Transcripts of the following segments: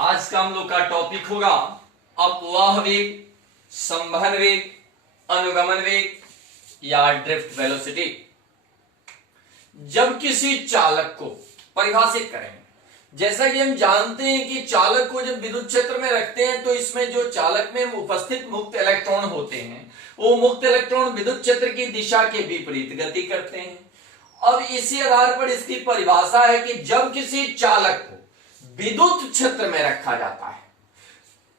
आज का हम लोग का टॉपिक होगा अपवाह वेग, संवहन वेग, अनुगमन वेग या ड्रिफ्ट वेलोसिटी। जब किसी चालक को परिभाषित करेंगे, जैसा कि हम जानते हैं कि चालक को जब विद्युत क्षेत्र में रखते हैं तो इसमें जो चालक में उपस्थित मुक्त इलेक्ट्रॉन होते हैं वो मुक्त इलेक्ट्रॉन विद्युत क्षेत्र की दिशा के विपरीत गति करते हैं। अब इसी आधार पर इसकी परिभाषा है कि जब किसी चालक को विद्युत क्षेत्र में रखा जाता है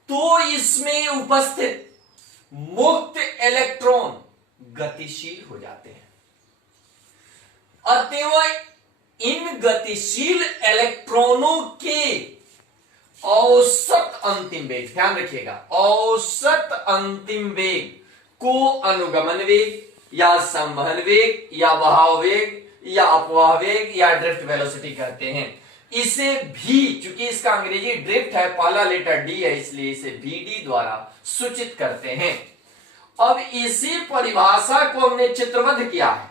तो इसमें उपस्थित मुक्त इलेक्ट्रॉन गतिशील हो जाते हैं। अतः इन गतिशील इलेक्ट्रॉनों के औसत अंतिम वेग, ध्यान रखिएगा, औसत अंतिम वेग को अनुगमन वेग या संवहन वेग या बहाव वेग या अपवाह वेग या ड्रिफ्ट वेलोसिटी कहते हैं। इसे भी, चूंकि इसका अंग्रेजी ड्रिफ्ट है, पहला लेटर डी है, इसलिए इसे VD द्वारा सूचित करते हैं। अब इसी परिभाषा को हमने चित्रबद्ध किया है।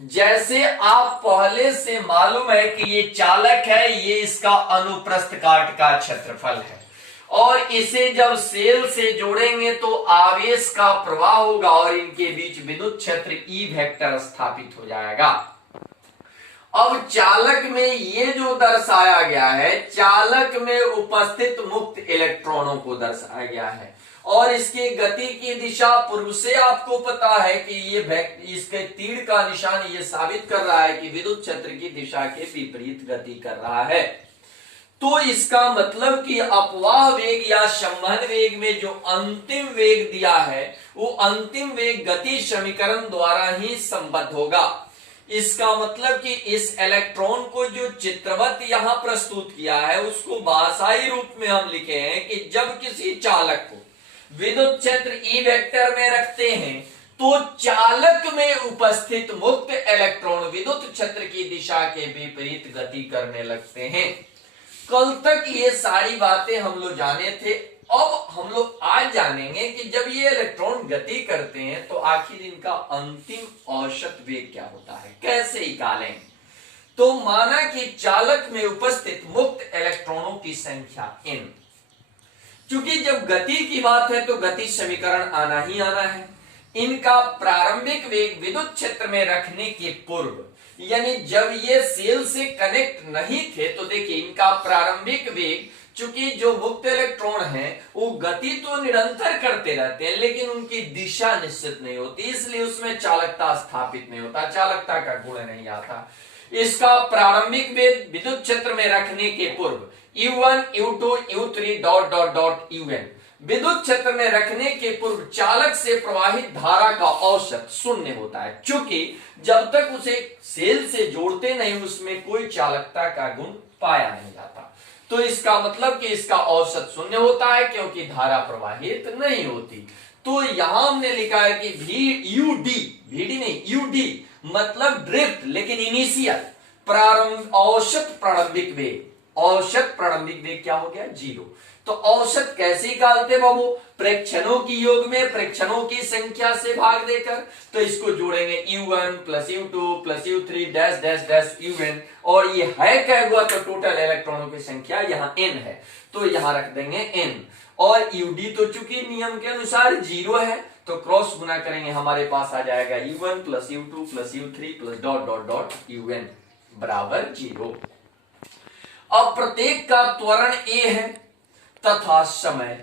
जैसे आप पहले से मालूम है कि ये चालक है, ये इसका अनुप्रस्थ काट का क्षेत्रफल है और इसे जब सेल से जोड़ेंगे तो आवेश का प्रवाह होगा और इनके बीच विद्युत क्षेत्र E वेक्टर स्थापित हो जाएगा। अब चालक में ये जो दर्शाया गया है, चालक में उपस्थित मुक्त इलेक्ट्रॉनों को दर्शाया गया है और इसकी गति की दिशा पूर्व से आपको पता है कि ये इसके तीर का निशान ये साबित कर रहा है कि विद्युत क्षेत्र की दिशा के विपरीत गति कर रहा है। तो इसका मतलब कि अपवाह वेग या संवहन वेग में जो अंतिम वेग दिया है वो अंतिम वेग गति समीकरण द्वारा ही संबद्ध होगा। इसका मतलब कि इस इलेक्ट्रॉन को जो चित्रवत यहां प्रस्तुत किया है उसको भाषाई रूप में हम लिखे हैं कि जब किसी चालक को विद्युत क्षेत्र E वेक्टर में रखते हैं तो चालक में उपस्थित मुक्त इलेक्ट्रॉन विद्युत क्षेत्र की दिशा के विपरीत गति करने लगते हैं। कल तक ये सारी बातें हम लोग जाने थे। अब हम लोग आज जानेंगे कि जब ये इलेक्ट्रॉन गति करते हैं तो आखिर इनका अंतिम औसत वेग क्या होता है, कैसे निकालें। तो माना कि चालक में उपस्थित मुक्त इलेक्ट्रॉनों की संख्या n, क्योंकि जब गति की बात है तो गति समीकरण आना ही आना है। इनका प्रारंभिक वेग विद्युत क्षेत्र में रखने के पूर्व, यानी जब ये सेल से कनेक्ट नहीं थे तो देखिए इनका प्रारंभिक वेग, चूंकि जो मुक्त इलेक्ट्रॉन है वो गति तो निरंतर करते रहते हैं लेकिन उनकी दिशा निश्चित नहीं होती, इसलिए उसमें चालकता स्थापित नहीं होता, चालकता का गुण नहीं आता। इसका प्रारंभिक वेग विद्युत क्षेत्र में रखने के पूर्व U1, U2, U3 dot dot dot UN विद्युत क्षेत्र में रखने के पूर्व चालक से प्रवाहित धारा का औसत शून्य होता है, क्योंकि जब तक उसे सेल से जोड़ते नहीं उसमें कोई चालकता का गुण पाया नहीं जाता। तो इसका मतलब कि इसका औसत शून्य होता है क्योंकि धारा प्रवाहित नहीं होती। तो यहां हमने लिखा है कि VD नहीं UD मतलब ड्रिफ्ट, लेकिन इनिशियल प्रारंभ औसत प्रारंभिक वेग, औसत प्रारंभिक वेग क्या हो गया 0। तो औसत कैसे निकालते बाबू, प्रेक्षणों की योग में प्रेक्षणों की संख्या से भाग देकर, तो इसको जोड़ेंगे U1 plus U2 plus U3 dash dash dash UN और ये है क्या हुआ तो टोटल इलेक्ट्रॉनों की संख्या यहाँ n है तो यहां रख देंगे n और UD तो चूंकि नियम के अनुसार 0 है तो क्रॉस गुना करेंगे, हमारे पास आ जाएगा U1 plus U2 plus U3 plus dot dot dot UN बराबर 0। अब प्रत्येक का त्वरण a है तथा समय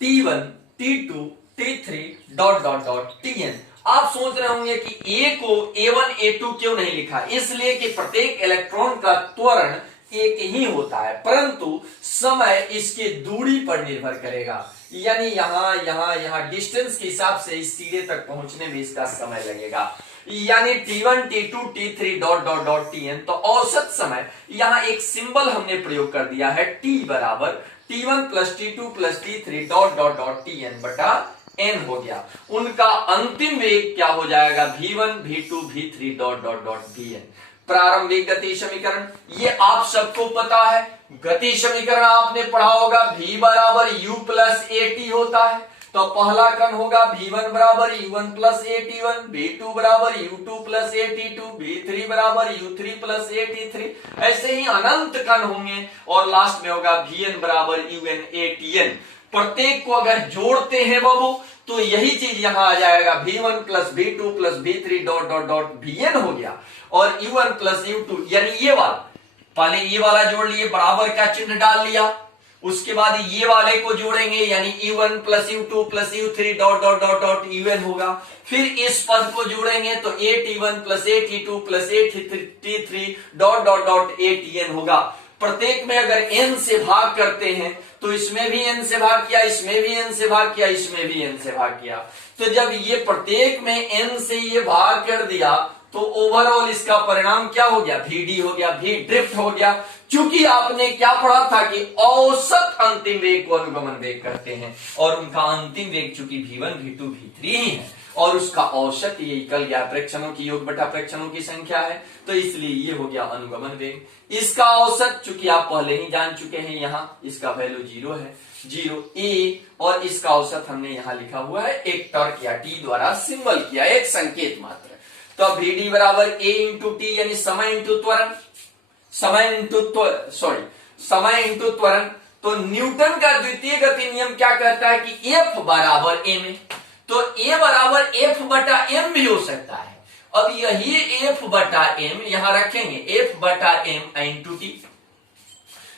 t1, t2, t3 dot dot dot tn। आप सोच रहे होंगे कि a को a1 a2 क्यों नहीं लिखा, इसलिए कि प्रत्येक इलेक्ट्रॉन का त्वरण एक ही होता है परंतु समय इसके दूरी पर निर्भर करेगा, यानी यहां डिस्टेंस के हिसाब से इस सिरे तक पहुंचने में इसका समय लगेगा, यानी t1, t2, t3 dot dot dot tn। तो औसत समय यहां एक सिंबल हमने प्रयोग कर दिया है, t बराबर t1 plus t2 plus t3 dot dot dot tn बटा n हो गया। उनका अंतिम वेग क्या हो जाएगा v1, v2, v3 dot dot dot vn। प्रारंभिक गति समीकरण ये आप सबको पता है, गति समीकरण आपने पढ़ा होगा, v बराबर u प्लस at होता है। तो पहला कण होगा v1 बराबर u1 प्लस at1, v2 बराबर u2 प्लस at2, v3 बराबर u3 प्लस at3। ऐसे ही अनंत कण होंगे और लास्ट में होगा vn बराबर un atn। प्रत्येक को अगर जोड़ते हैं बाबू तो यही चीज यहां आ जाएगा, v1 plus v2 plus v3 dot dot dot vn हो गया, और u1 प्लस u2 यानी ये वाला, पहले ये वाला जोड़ लिए, बराबर का चिन्ह डाल लिया, उसके बाद ये वाले को जोड़ेंगे यानी u1 plus u2 plus u3 dot dot dot dot un होगा। फिर इस पद को जोड़ेंगे तो at1 plus at2 plus at3 dot dot dot atn होगा। प्रत्येक में अगर n से भाग करते हैं तो इसमें भी n से भाग किया, इसमें भी n से भाग किया, इसमें भी n से भाग किया, तो जब ये प्रत्येक में n से ये भाग कर दिया तो ओवरऑल इसका परिणाम क्या हो गया, vd हो गया, v ड्रिफ्ट हो गया। चूंकि आपने क्या पढ़ा था कि औसत अंतिम वेग को अनुगमन वेग कहते हैं और उनका अंतिम वेग चूंकि v1 v2 v3 ही है और उसका औसत ये निकल गया प्रेक्षणों की योग बटा प्रेक्षणों की संख्या है, तो इसलिए ये हो गया अनुगमन वेग। इसका औसत चूंकि आप पहले ही जान चुके हैं, यहाँ इसका वैल्यू 0 है, 0 a, और इसका औसत हमने यहाँ लिखा हुआ है एक टॉर्क या टी द्वारा सिंबल किया, एक संकेत मात्र। तो vd बराबर a इंटू टी यानी समय इंटू त्वरण, समय इंटू त्वरण। तो न्यूटन का द्वितीय गति नियम क्या कहता है कि F बराबर m, तो a बराबर F बटा m भी हो सकता है। अब यही F बटा m यहां रखेंगे, F बटा m इंटू टी,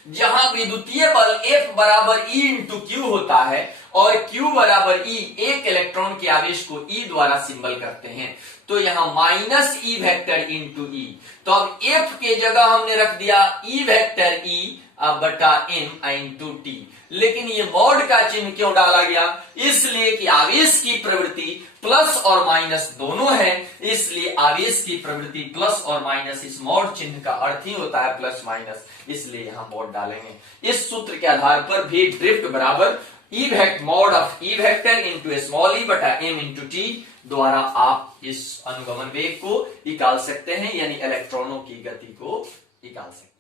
जहां विद्युतीय बल F बराबर E इंटू क्यू होता है और Q बराबर E, एक इलेक्ट्रॉन के आवेश को E द्वारा सिंबल करते हैं, तो यहां minus E vector into E। तो अब F के जगह हमने रख दिया E वेक्टर E बटा m इंटू टी, लेकिन ये मॉड का चिन्ह क्यों डाला गया, इसलिए कि आवेश की प्रवृत्ति प्लस और माइनस दोनों है, इसलिए आवेश की प्रवृत्ति प्लस और माइनस, इस मॉड चिन्ह का अर्थ ही होता है प्लस माइनस, इसलिए यहां मॉड डालेंगे। इस सूत्र के आधार पर भी ड्रिफ्ट बराबर e vector mod of e vector into small e बटा एम इंटू टी द्वारा आप इस अनुगमन वेग को निकाल सकते हैं, यानी इलेक्ट्रॉनों की गति को निकाल सकते हैं।